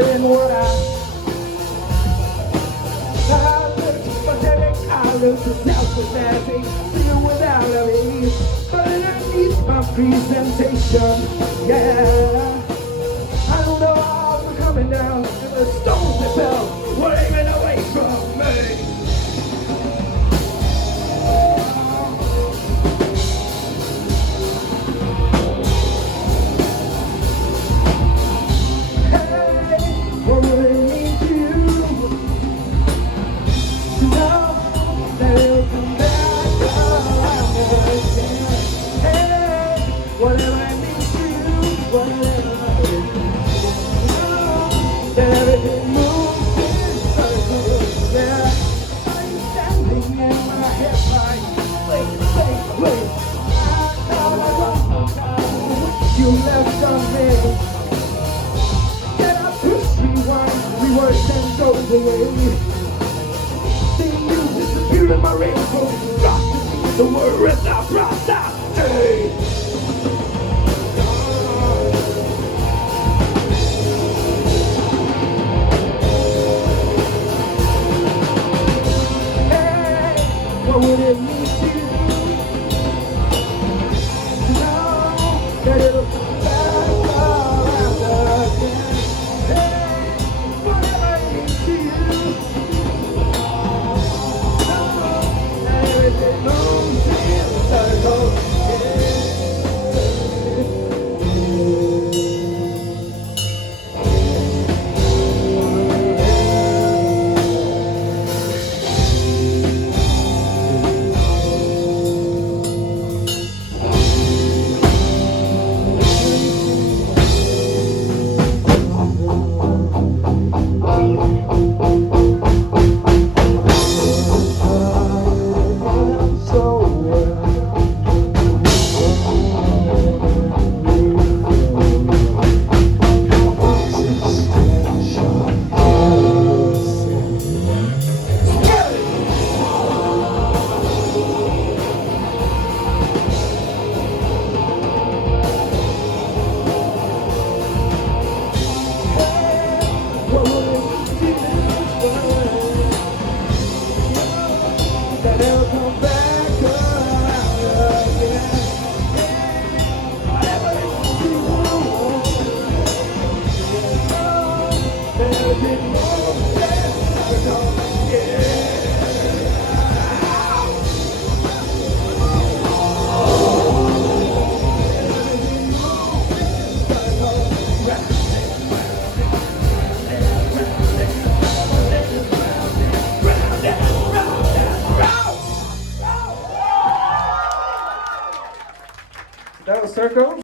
in what I look to self-possessing, feel without a me, but underneath my presentation, yeah. I don't know how I'm coming down, and the stones that fell were aiming away from me. Hey, what would it mean to you to know that it'll come back around again? Hey, whatever it means to you, whatever it means to you, that everything moves in circles, yeah. I'm standing in my headlights, wait, I thought I was the time you left on me. Get up, push, rewind, reverse and goes away. Seeing you disappear in my rainbow, lost the word without process. Hey! Hey, what would it mean to you to know that it'll come back around again? Hey, whatever it means to you, everything moves in circles, that was Circle.